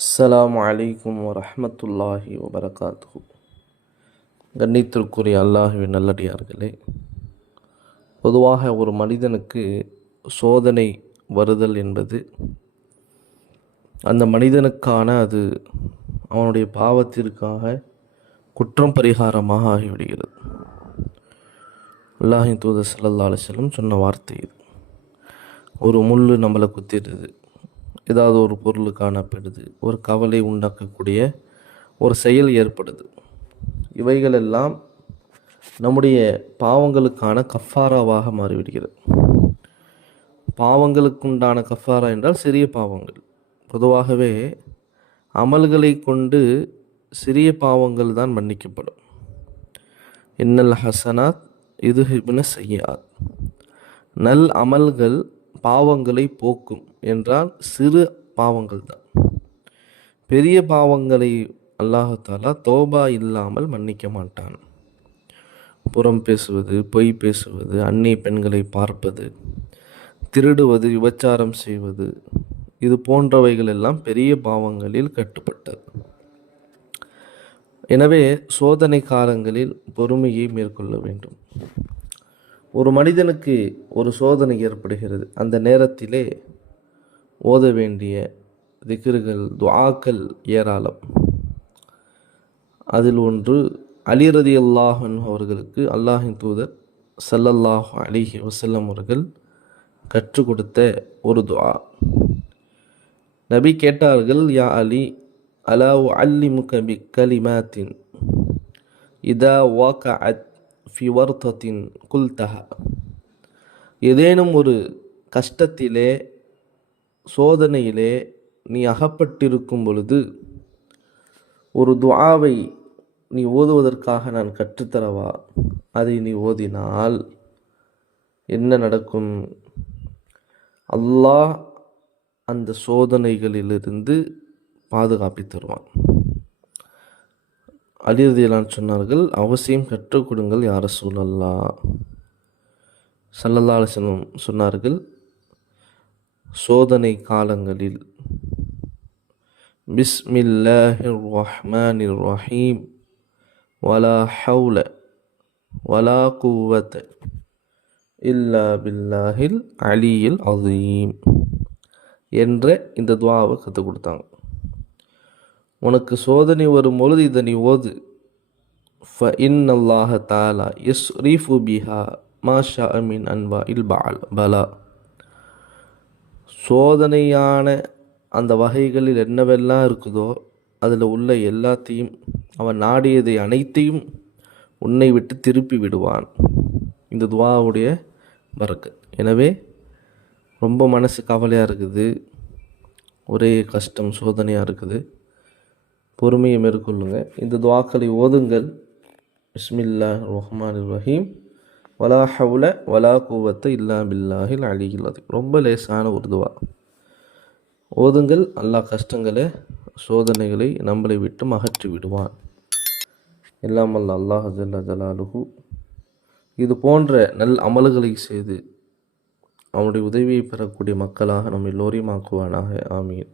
அஸ்ஸலாமு அலைக்கும் வரஹ்மத்துல்லாஹி வபரகாத்துஹு. கண்ணியத்திற்குரிய அல்லாஹுவின் நல்லடியார்களே, பொதுவாக ஒரு மனிதனுக்கு சோதனை வருதல் என்பது அந்த மனிதனுக்கான அது அவனுடைய பாவத்திற்காக குற்றம் பரிகாரமாக ஆகிவிடுகிறது. அல்லாஹின் தூதர் ஸல்லல்லாஹு அலைஹி வஸல்லம் சொன்ன வார்த்தை இது. ஒரு முள் நம்மளை குத்திடுது, ஏதாவது ஒரு பொருள் காணப்படுது, ஒரு கவலை உண்டாக்கக்கூடிய ஒரு செயல் ஏற்படுது. இவைகளெல்லாம் நம்முடைய பாவங்களுக்கான கஃபாராவாக மாறிவிடுகிறது. பாவங்களுக்குண்டான கஃபாரா என்றால் சிறிய பாவங்கள். பொதுவாகவே அமல்களை கொண்டு சிறிய பாவங்கள் தான் மன்னிக்கப்படும். இன்னல் ஹசனாத் யுத்ஹிபுன ஸய்யிஆத். நல் அமல்கள் பாவங்களை போக்கும் என்றால் சிறு பாவங்கள் தான். பெரிய பாவங்களை அல்லாஹ் தஆலா தௌபா இல்லாமல் மன்னிக்க மாட்டான். புறம் பேசுவது, பொய் பேசுவது, அந்நிய பெண்களை பார்ப்பது, திருடுவது, விபச்சாரம் செய்வது, இது போன்றவைகள் எல்லாம் பெரிய பாவங்களில் கட்டுப்பட்டது. எனவே சோதனை காலங்களில் பொறுமையை மேற்கொள்ள வேண்டும். ஒரு மனிதனுக்கு ஒரு சோதனை ஏற்படுகிறது, அந்த நேரத்திலே ஓத வேண்டிய திக்ருகள், துஆக்கள் ஏராளம். அதில் ஒன்று அலி ரலியல்லாஹு அன்ஹு அவர்களுக்கு அல்லாஹின் தூதர் ஸல்லல்லாஹு அலைஹி வஸல்லம் அவர்கள் கற்றுக் கொடுத்த ஒரு துஆ. நபி கேட்டார்கள், யா அலி, அலா உஅல்லிமுக பிக்கலிமாத்தின் இதா வகஅத் ஃபி வர்தத்தின் குல்தஹா. ஏதேனும் ஒரு கஷ்டத்திலே, சோதனையிலே நீ அகப்பட்டிருக்கும் பொழுது ஒரு துஆவை நீ ஓதுவதற்காக நான் கற்றுத்தரவா? அதை நீ ஓதினால் என்ன நடக்கும்? அல்லாஹ் அந்த சோதனைகளிலிருந்து பாதுகாப்பி தருவான். அலி ரலியல்லாஹு சொன்னார்கள், அவசியம் கற்றுக் கொடுங்கள் யா ரசூலல்லாஹ். ஸல்லல்லாஹு அலைஹி வஸல்லம் சொன்னார்கள், சோதனை காலங்களில் பிஸ்மில்லாஹிர் ரஹ்மானிர் ரஹீம் வலா ஹவுல வலா குவத இல்லா பில்லாஹில் அலியில் அஸீம் என்ற இந்த துஆவை கற்றுக் கொடுத்தாங்க. உனக்கு சோதனை வரும்பொழுது இதை நீ ஓது. ஃப இன்னல்லாஹ தஆலா யஸ்ரிஃபு பிஹா மா ஷாஅ மின் அன்வாஇல் பலா. சோதனையான அந்த வகைகளில் என்னவெல்லாம் இருக்குதோ அதில் உள்ள எல்லாத்தையும், அவன் நாடியதை அனைத்தையும் உன்னை விட்டு திருப்பி விடுவான். இந்த துஆவுடைய பரக்கத். எனவே ரொம்ப மனசு கவலையாக இருக்குது, ஒரே கஷ்டம், சோதனையாக இருக்குது, பொறுமையை மேற்கொள்ளுங்க. இந்த துஆக்களை ஓதுங்கள். பிஸ்மில்லாஹிர் ரஹ்மானிர் ரஹீம் வலா ஹவுல வலா குவத்த இல்லா பில்லாஹில் அலியில் அஸீம். ரொம்ப லேசான ஒரு துஆ. ஓதுங்கள். அல்லாஹ் கஷ்டங்களை, சோதனைகளை நம்மளை விட்டு அகற்றி விடுவான். எல்லாம் வல்ல அல்லாஹ் ஜல்ல ஜலாலுஹு இது போன்ற நல் அமல்களை செய்து அவனுடைய உதவியை பெறக்கூடிய மக்களாக நம்ம எல்லோரையும் ஆக்குவானாக. ஆமீன்.